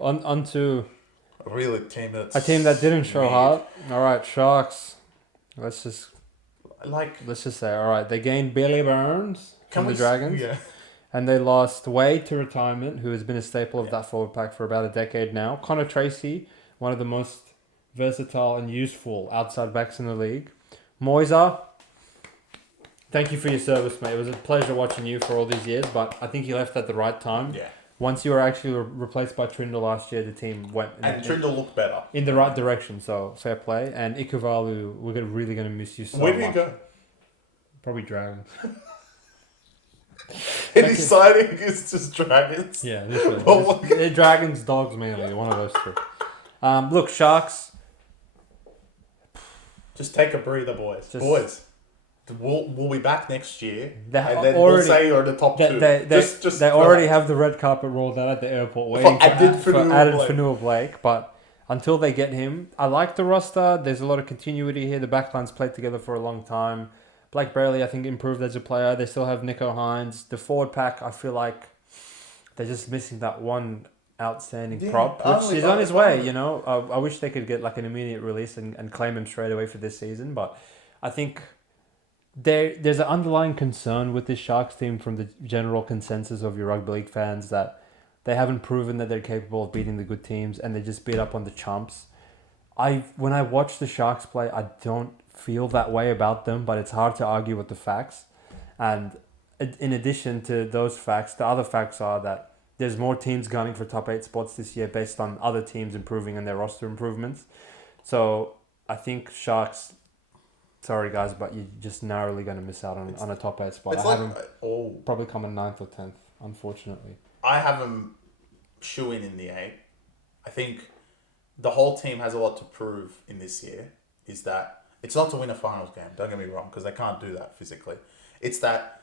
On to Really team that's a team that didn't show weird. heart. All right, Sharks. Let's just Like, say, all right, they gained Billy Burns from the Dragons, Yeah. and they lost Wade to retirement, who has been a staple of that forward pack for about a decade now. Connor Tracy, one of the most versatile and useful outside backs in the league. Moisa, thank you for your service, mate. It was a pleasure watching you for all these years, but I think you left at the right time. Yeah. Once you were actually replaced by Trindle last year, the team went Trindle looked better. in the right direction, so fair play. And Ikuvalu, we're really going to miss you so much. Where did he go? Probably Dragons. Any sighting is just Dragons. Yeah, literally. Oh They're Dragons, Dogs, mainly. One of those two. Look, Sharks. Just take a breather, boys. Boys. We'll be back next year, and then we'll say you're the top two. They already have the red carpet rolled out at the airport waiting for Addin Fonua-Blake, but until they get him, I like the roster. There's a lot of continuity here. The backline's played together for a long time. Blake Brayley, I think, improved as a player. They still have Nico Hines. The forward pack, I feel like they're just missing that one outstanding prop, which is on his way, you know. I wish they could get like an immediate release and claim him straight away for this season, but I think there's an underlying concern with this Sharks team from the general consensus of your rugby league fans that they haven't proven that they're capable of beating the good teams and they just beat up on the chumps. When I watch the Sharks play, I don't feel that way about them, but it's hard to argue with the facts. And in addition to those facts, the other facts are that there's more teams gunning for top 8 spots this year based on other teams improving and their roster improvements. So I think Sharks, sorry guys, but you're just narrowly going to miss out on a top 8 spot. It's probably come in 9th or 10th, unfortunately. I have them shooing in the 8. I think the whole team has a lot to prove in this year. Is that it's not to win a finals game, don't get me wrong, because they can't do that physically. It's that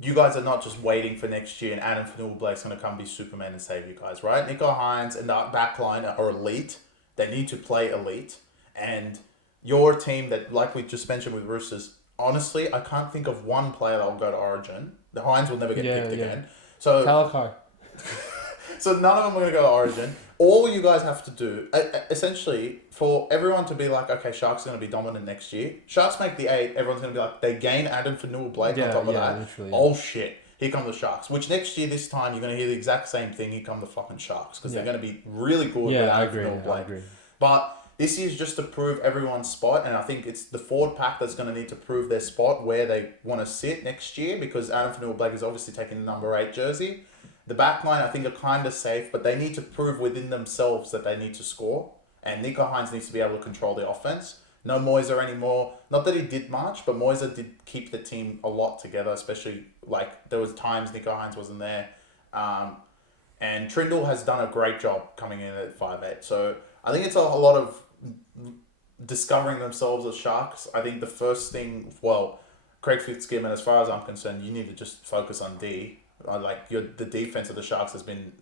you guys are not just waiting for next year and Addin Fonua-Blake's going to come be Superman and save you guys, right? Nico Hines and the backline are elite. They need to play elite. And your team that, like we just mentioned with Roosters, honestly, I can't think of one player that will go to Origin. The Hines will never get picked again. So Talakai. So none of them are going to go to Origin. All you guys have to do, essentially, for everyone to be like, okay, Sharks are going to be dominant next year. Sharks make the 8, everyone's going to be like, they gain Addin Fonua-Blake on top of that. Oh shit, here come the Sharks. Which next year, this time, you're going to hear the exact same thing, here come the fucking Sharks. Because they're going to be really good with Addin Fonua-Blake. But this is just to prove everyone's spot, and I think it's the forward pack that's going to need to prove their spot, where they want to sit next year, because Addin Fonua-Blake is obviously taking the number 8 jersey. The backline, I think, are kind of safe, but they need to prove within themselves that they need to score. And Nico Hines needs to be able to control the offense. No Moisa anymore. Not that he did much, but Moisa did keep the team a lot together, especially, like, there was times Nico Hines wasn't there. And Trindle has done a great job coming in at 5'8". So I think it's a lot of discovering themselves as Sharks. I think the first thing, Craig Fitzgibbon, as far as I'm concerned, you need to just focus on D. The defense of the Sharks has been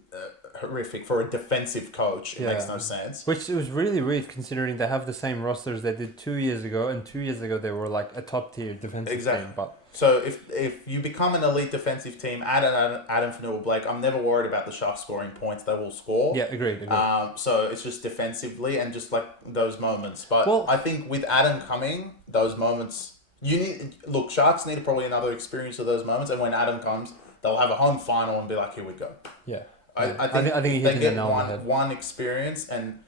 horrific for a defensive coach. It makes no sense. Which was really weird considering they have the same rosters they did 2 years ago, and 2 years ago they were like a top tier defensive team. But so if you become an elite defensive team, Addin Fonua-Blake, I'm never worried about the Sharks scoring points. They will score. Yeah, agreed. So it's just defensively and just like those moments. But I think with Addin coming, those moments Sharks need probably another experience of those moments, and when Addin comes, they'll have a home final and be like, here we go. Yeah. I think they get one experience, and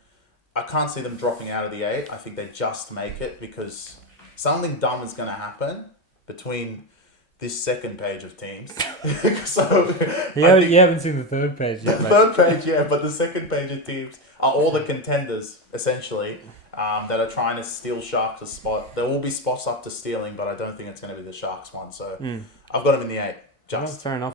I can't see them dropping out of the 8. I think they just make it because something dumb is going to happen between this second page of teams. You haven't seen the third page yet, mate. The third page, yeah, but the second page of teams are all the contenders, essentially, that are trying to steal Sharks a spot. There will be spots up to stealing, but I don't think it's going to be the Sharks one. So I've got them in the 8. Just. Fair enough.